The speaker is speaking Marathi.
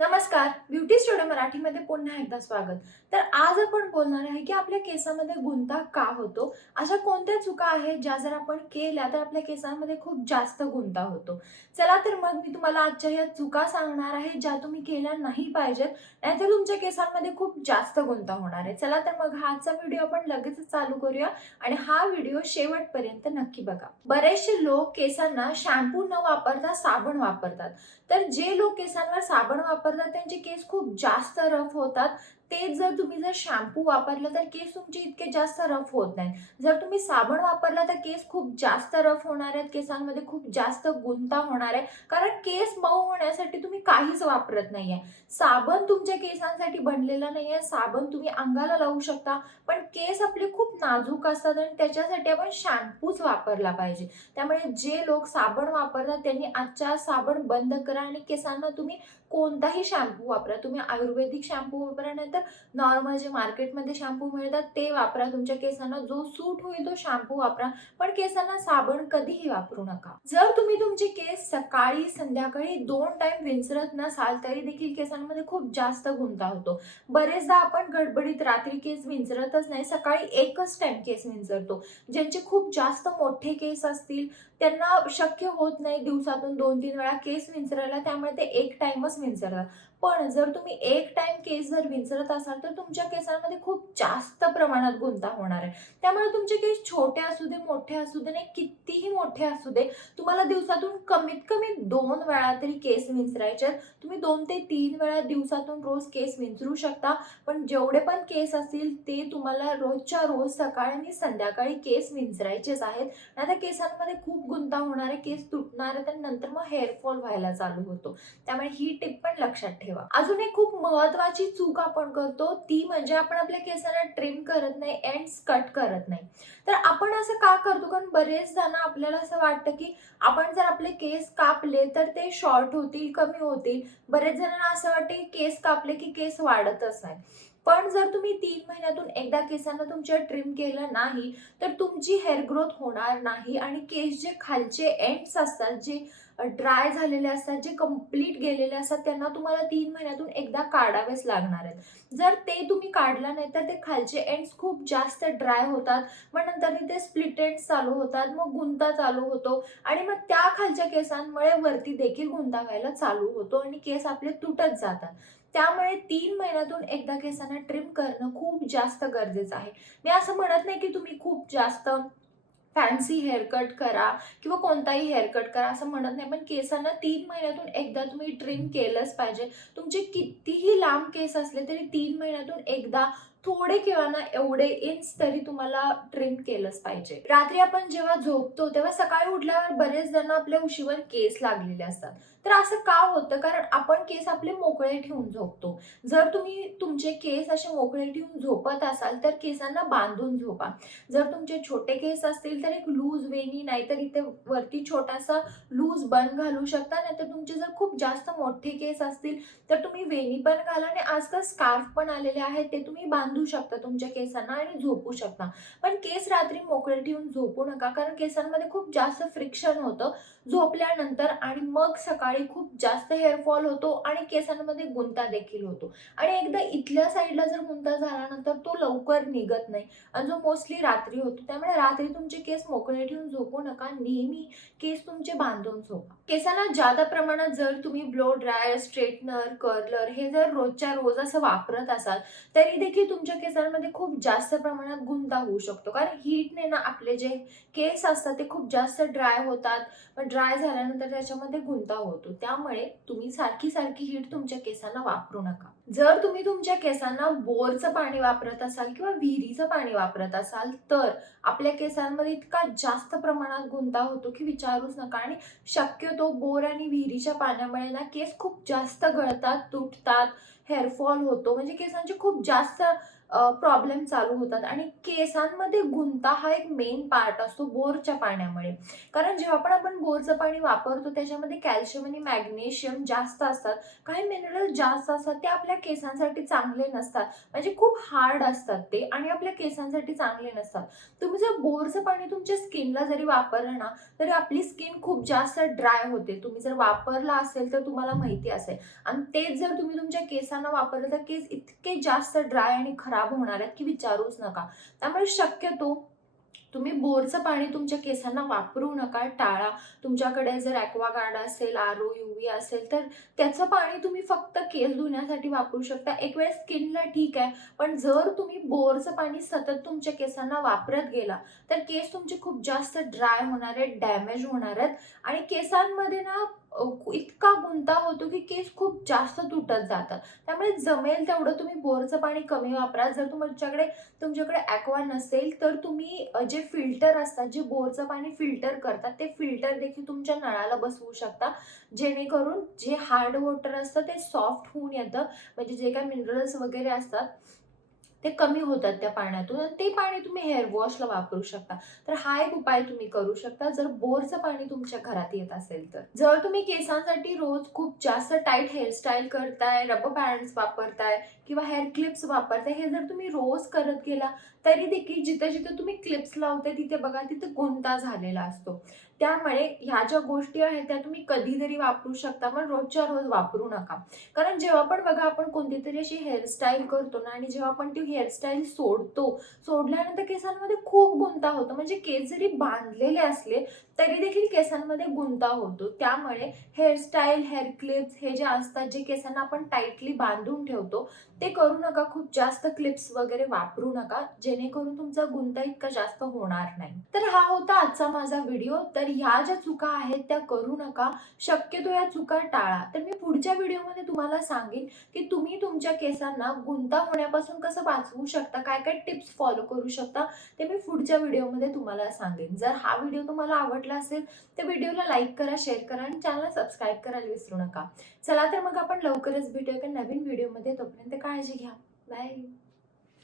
नमस्कार, ब्युटी स्टुडिओ मराठीमध्ये पुन्हा एकदा स्वागत. तर आज आपण बोलणार आहे की आपल्या केसामध्ये गुंता का होतो? अशा कोणत्या चुका आहेत ज्या जर आपण केल्या तर आपल्या केसांमध्ये खूप जास्त गुंता होतो. चला तर मग मी तुम्हाला आजच्या या चुका सांगणार आहे ज्या तुम्ही केल्या नाही पाहिजेत, नाहीतर तुमच्या केसांमध्ये खूप जास्त गुंता होणार आहे. चला तर मग हा आजचा व्हिडिओ आपण लगेचच चालू करूया आणि हा व्हिडिओ शेवटपर्यंत नक्की बघा. बरेचसे लोक केसांना शॅम्पू न वापरता साबण वापरतात. तर जे लोक केसांवर साबण वापरतात त्यांचे केस खूप जास्त रफ होतात. तेच जर तुम्ही शॅम्पू वापरला तर केस तुमचे इतके जास्त रफ होत नाहीत. जर तुम्ही साबण वापरला तर केस खूप जास्त रफ होणार आहेत, केसांमध्ये खूप जास्त गुंता होणार आहे. कारण केस मऊ होण्यासाठी तुम्ही काहीच वापरत नाहीये. साबण तुमच्या केसांसाठी बनलेला नाहीये. साबण तुम्ही अंगाला लावू शकता, पण केस आपले खूप नाजूक असतात आणि त्याच्यासाठी आपण शॅम्पूच वापरला पाहिजे. त्यामुळे जे लोक साबण वापरतात त्यांनी आजच्या आज साबण बंद करा आणि केसांना तुम्ही कोणताही शॅम्पू वापरा. तुम्ही आयुर्वेदिक शॅम्पू वापरा, नाहीतर नॉर्मल जे मार्केटमध्ये शॅम्पू मिळतात ते वापरा. तुमच्या केसांना जो सूट होईल तो शॅम्पू वापरा, पण केसांना साबण कधीही वापरू नका. जर तुम्ही तुमचे केस सकाळी संध्याकाळी 2 टाइम विंचरत नसाल तरी देखील केसांमध्ये खूप जास्त गुंता होतो. बरेचदा आपण गडबडीत रात्री केस विंचरतच नाही, सकाळी एकच टाइम केस विंचरतो. ज्यांचे खूप जास्त मोठे केस असतील त्यांना शक्य होत नाही दिवसातून 2-3 वेळा केस विंचरायला, त्यामुळे ते एक टाइमच विंचरतात. पण जर तुम्ही एक टाइम केस जर विंचरत असाल तर तुमच्या केसांमध्ये खूप जास्त प्रमाणात गुंता होणार आहे. त्यामुळे तुमचे केस छोटे असू दे, मोठे असू दे, नाही कितीही मोठे असू दे, तुम्हाला दिवसातून कमीत कमी 2 वेळा तरी केस विंचरायचे आहेत. तुम्ही 2 ते 3 वेळा दिवसातून रोज केस विंचरू शकता, पण जेवढे पण केस असतील ते तुम्हाला रोजच्या रोज सकाळी आणि संध्याकाळी केस विंचरायचेच आहेत. नाहीतर केसांमध्ये खूप गुंता होणार आहे, केस तुटणार आहेत आणि नंतर मग हेअरफॉल व्हायला चालू होतो. त्यामुळे ही टिप पण लक्षात ठेवा. अजून एक खूप महत्त्वाची चूक आपण करतो ती म्हणजे आपण आपल्या केसांना ट्रिम करत नाही, एंड्स कट करत नाही. तर आपण असं का करतो? कारण बरेच जण आपल्याला असं वाटतं की आपण जर आपले केस कापले तर ते शॉर्ट होतील, कमी होतील. बरेच जणांना असं वाटतं की केस कापले की केस वाढतच नाही. पण जर तुम्ही 3 महिन्यातून एकदा केसांना तुमच्या ट्रिम केलं नाही तर तुमची हेअर ग्रोथ होणार नाही आणि केस जे खालचे एंड्स असतात, जे ड्राय झालेले असतात, जे कंप्लीट गेलेले असतात, त्यांना तुम्हाला 3 महिन्यातून एकदा काढावेच लागणार आहेत. जर ते तुम्ही काढला नाही तर ते खालचे एंड्स खूप जास्त ड्राय होतात. मग नंतर तिथे स्प्लिट एंड्स चालू होतात, मग गुंता चालू होतो आणि मग त्या खालच्या केसांमुळे वरती देखील गुंता व्हायला चालू होतो आणि केस आपले तुटत जातात. त्यामुळे 3 महिन्यातून एकदा केसांना ट्रिम करणं खूप जास्त गरजेचं आहे. मी असं म्हणत नाही की तुम्ही खूप जास्त फॅन्सी हेअर कट करा किंवा कोणताही हेअर कट करा असं म्हणत नाही, पण केसांना 3 महिन्यातून एकदा तुम्ही ट्रिम केलंच पाहिजे. तुमचे कितीही लांब केस असले तरी 3 महिन्यातून एकदा थोडे किंवा ना एवढे इंच तरी तुम्हाला ट्रिम केलंच पाहिजे. रात्री आपण जेव्हा झोपतो तेव्हा सकाळी उठल्यावर बरेच जण आपल्या उशीवर केस लागलेले असतात. तर असं का होतं? कारण आपण केस आपले मोकळे ठेवून झोपतो. जर तुम्ही तुमचे केस असे मोकळे ठेवून झोपत असाल तर केसांना बांधून झोपा. जर तुमचे छोटे केस असतील तर एक लूज वेणी, नाहीतर इथे वरती छोटासा लूज बन घालू शकता. नाहीतर तुमचे जर खूप जास्त मोठे केस असतील तर तुम्ही वेणी पण घाला आणि आजकाल स्कार्फ पण आलेले आहेत ते तुम्ही बांधू शकता तुमच्या केसांना आणि झोपू शकता. पण केस रात्री मोकळे ठेवून झोपू नका, कारण केसांमध्ये खूप जास्त फ्रिक्शन होतं झोपल्यानंतर आणि मग सकाळी खूप जास्त हेअरफॉल होतो आणि केसांमध्ये गुंता देखील होतो. आणि एकदा इथल्या साईडला जर गुंता झाल्यानंतर तो लवकर निघत नाही आणि जो मोस्टली रात्री होतो. त्यामुळे रात्री तुमचे केस मोकळे ठेवून झोपू नका. नेहमी केस तुमचे बांधून झोपा. केसांना जादा प्रमाणात जर तुम्ही ब्लो ड्रायर, स्ट्रेटनर, कर्लर हे जर रोजच्या रोज असं वापरत असाल तरी देखील तुमच्या केसांमध्ये खूप जास्त प्रमाणात गुंता होऊ शकतो. कारण हीटने ना आपले जे केस असतात ते खूप जास्त ड्राय होतात. पण ड्राय झाल्यानंतर त्याच्यामध्ये गुंता होतो. त्यामुळे तुम्ही सारखी सारखी हीट तुमच्या केसांना वापरू नका. जर तुम्ही तुमच्या केसांना बोरचं पाणी वापरत असाल किंवा विहिरीचं पाणी वापरत असाल तर आपल्या केसांमध्ये इतका जास्त प्रमाणात गुंता होतो की विचारूच नका. आणि शक्यतो बोर आणि विहिरीच्या पाण्यामुळे ना केस खूप जास्त गळतात, तुटतात, हेअरफॉल होतो. म्हणजे केसांचे खूप जास्त प्रॉब्लेम चालू होतात आणि केसांमध्ये गुंता हा एक मेन पार्ट असतो बोरच्या पाण्यामुळे. कारण जेव्हा पण आपण बोरचं पाणी वापरतो त्याच्यामध्ये कॅल्शियम आणि मॅग्नेशियम जास्त असतात. काही मिनरल जास्त असतात ते आपल्या केसांसाठी चांगले नसतात. म्हणजे खूप हार्ड असतात ते आणि आपल्या केसांसाठी चांगले नसतात. तुम्ही जर बोरचं पाणी तुमच्या स्किनला जरी वापरलं ना तरी आपली स्किन खूप जास्त ड्राय होते. तुम्ही जर वापरला असेल तर तुम्हाला माहिती असेल. आणि तेच जर तुम्ही तुमच्या केसांना वापरलं तर केस इतके जास्त ड्राय आणि खराब होणार आहेत की विचारूच नका. त्यामुळे शक्यतो तुम्ही बोरचं पाणी तुमच्या केसांना वापरू नका, टाळा. तुमच्याकडे जर ॲक्वागार्ड असेल, आरो, UV असेल तर त्याचं पाणी तुम्ही फक्त केस धुण्यासाठी वापरू शकता. एक वेळेस स्किनला ठीक आहे, पण जर तुम्ही बोरचं पाणी सतत तुमच्या केसांना वापरत गेला, तर केस तुमचे खूप जास्त ड्राय होणार आहेत, डॅमेज होणार आहेत आणि केसांमध्ये ना इतका गुंता होतो की केस खूप जास्त तुटत जातात. त्यामुळे जमेल तेवढं तुम्ही बोरचं पाणी कमी वापरा. जर तुमच्याकडे ॲक्वा नसेल तर तुम्ही जे फिल्टर असतात, जे बोरचं पाणी फिल्टर करतात, ते फिल्टर देखील तुमच्या नळाला बसवू शकता. जेणेकरून जे हार्ड वॉटर असतं ते सॉफ्ट होऊन येतं. म्हणजे जे काही मिनरल्स वगैरे असतात ते कमी होतात त्या पाण्यातून आणि ते पाणी तुम्ही हेअर वॉशला वापरू शकता. तर हा एक उपाय तुम्ही करू शकता जर बोरचं पाणी तुमच्या घरात येत असेल तर. जर तुम्ही केसांसाठी रोज खूप जास्त टाईट हेअरस्टाईल करताय, रबर बँड्स वापरताय किंवा हेअर क्लिप्स वापरताय, हे जर तुम्ही रोज करत गेला तरी देखील जिथे-जिथे तुम्ही क्लिप्स लावताय तिथे बघा तिथे गुंता झालेला असतो. त्यामुळे ह्या ज्या गोष्टी आहेत त्या तुम्ही कधीतरी वापरू शकता, पण रोजच्या रोज वापरू नका. कारण जेव्हा पण बघा आपण कोणतीतरी अशी हेअरस्टाईल करतो ना आणि जेव्हा आपण ती हेअरस्टाईल सोडल्यानंतर केसांमध्ये खूप गुंता होतो. म्हणजे केस जरी बांधलेले असले तरी देखील केसांमध्ये गुंता होतो. त्यामुळे हेअरस्टाईल, हेअर क्लिप्स हे जे असतात, जे केसांना आपण टाईटली बांधून ठेवतो, ते करू नका. खूप जास्त क्लिप्स वगैरे वापरू नका, जेणेकरून तुमचा गुंता इतका जास्त होणार नाही. तर हा होता आजचा माझा व्हिडिओ. तर ह्या ज्या चुका आहेत त्या करू नका. शक्यतो या चुका टाळा. तर मी पुढच्या व्हिडिओमध्ये तुम्हाला सांगेन की तुम्ही तुमच्या केसांना गुंता होण्यापासून कसं वाचवू शकता, काय काय टिप्स फॉलो करू शकता, ते मी पुढच्या व्हिडिओमध्ये तुम्हाला सांगेन. जर हा व्हिडिओ तुम्हाला आवडला असेल तर व्हिडिओला लाईक करा, शेअर करा आणि चॅनल सबस्क्राईब करायला विसरू नका. चला तर मग आपण लवकरच भेटूया एका नवीन व्हिडिओमध्ये. तोपर्यंत काळजी घ्या. बाय.